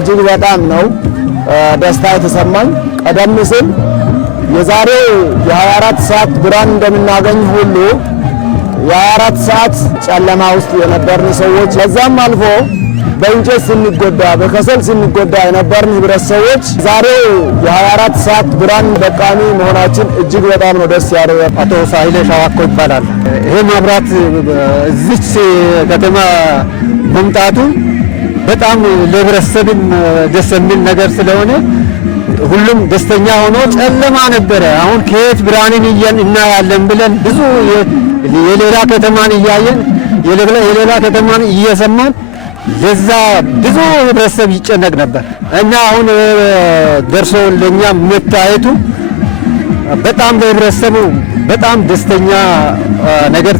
እጅግ በጣም ነው ደስታ የተሰማኝ። ቀደም ሲል የዛሬው የ24 ሰዓት ብርሃን እንደምናገኝ ሁሉ የ24 ሰዓት ጨለማ ውስጥ የነበርን ሰዎች ለዛም አልፎ በእንጨት ስንጎዳ በከሰል ስንጎዳ የነበርን ህብረተሰቦች ዛሬው የ24 ሰዓት ብርሃን ተጠቃሚ መሆናችን እጅግ በጣም ነው ደስ ያለው። አቶ ሳይሌ ሻዋኮ ይባላል። ይሄ መብራት እዚች ከተማ መምጣቱ በጣም ለህብረተሰብም ደስ የሚል ነገር ስለሆነ ሁሉም ደስተኛ ሆኖ ጨለማ ነበረ። አሁን ከየት ብርሃንን እናያለን ብለን ብዙ የሌላ ከተማን እያየን የሌላ ከተማን እየሰማን ለዛ ብዙ ህብረተሰብ ይጨነቅ ነበር እና አሁን ደርሶ ለኛ መታየቱ በጣም ለህብረተሰቡ በጣም ደስተኛ ነገር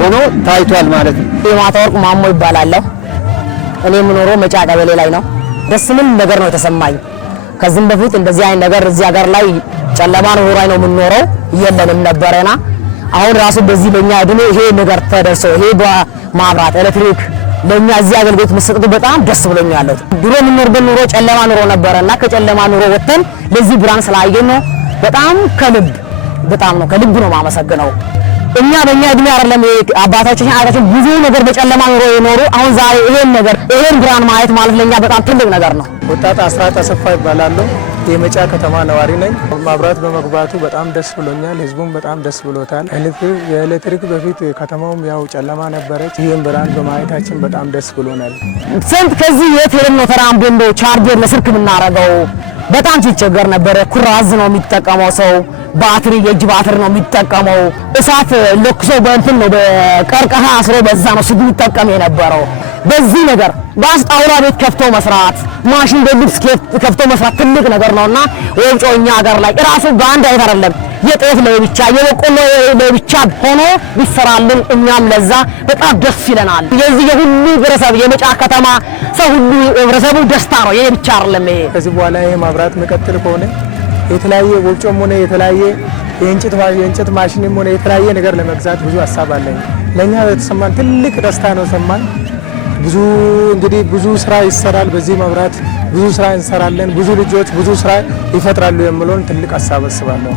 ሆኖ ታይቷል ማለት ነው። የማታወርቅ ማሞ ይባላለሁ። እኔ የምኖረው መጫ ቀበሌ ላይ ነው። ደስ ምን ነገር ነው የተሰማኝ። ከዚህም በፊት እንደዚህ አይነት ነገር እዚህ ሀገር ላይ ጨለማ ኑሮ ላይ ነው የምንኖረው የለንም ነበርና አሁን ራሱ በዚህ በእኛ እድሜ ይሄ ነገር ተደርሶ ይሄ በማብራት ኤሌክትሪክ ለኛ እዚህ አገልግሎት መስጠቱ በጣም ደስ ብሎኛል። ድሮ የምንኖርበት ኑሮ ጨለማ ኑሮ ነበርና ከጨለማ ኑሮ ወጥተን ለዚህ ብርሃን ስላየን ነው በጣም ከልብ ነው ማመሰግነው። እኛ በእኛ እድሜ አይደለም አባታችን አያታችን ብዙ ነገር በጨለማ ኑሮ የኖሩ አሁን ዛሬ ይሄን ብርሃን ማየት ማለት ለኛ በጣም ትልቅ ነገር ነው። ወጣት አስራት አሰፋ ይባላል። የመጫ ከተማ ነዋሪ ነኝ። ማብራት በመግባቱ በጣም ደስ ብሎኛል። ህዝቡም በጣም ደስ ብሎታል። የኤሌክትሪክ በፊት ከተማውም ያው ጨለማ ነበረች። ይሄን ብርሃን በማየታችን በጣም ደስ ብሎናል። ስንት ከዚህ የት ሄደን ነው ተራምዶ እንደው ቻርጀር ለስልክ የምናረገው በጣም ሲቸገር ነበረ። ኩራዝ ነው የሚጠቀመው ሰው ባትሪ የእጅ ባትሪ ነው የሚጠቀመው። እሳት ለክሶ በእንትን ነው በቀርቀሃ አስሮ በዛ ነው ሲጠቀም የነበረው። በዚህ ነገር ጋዝ ጣውላ ቤት ከፍቶ መስራት ማሽን በልብስ ከፍቶ መስራት ትልቅ ነገር ነውና ወፍጮኛ ሀገር ላይ ራሱ በአንድ አይነት አይደለም የጤፍ ለብቻ የበቆሎ ለብቻ ሆኖ ቢሰራልን እኛም ለዛ በጣም ደስ ይለናል። የዚህ የሁሉ ህብረተሰብ የመጫ ከተማ ሰው ሁሉ ህብረተሰቡ ደስታ ነው የኔ ብቻ አይደለም። ከዚህ በኋላ ይሄ ማብራት መቀጠል ከሆነ የተለያየ ወፍጮም ሆነ የተለያየ የእንጨት ማሽንም ሆነ የተለያየ ነገር ለመግዛት ብዙ ሀሳብ አለኝ። ለኛ የተሰማን ትልቅ ደስታ ነው ሰማን። ብዙ ስራ ይሰራል። በዚህ መብራት ብዙ ስራ እንሰራለን። ብዙ ልጆች ብዙ ስራ ይፈጥራሉ የሚለውን ትልቅ ሀሳብ አስባለሁ።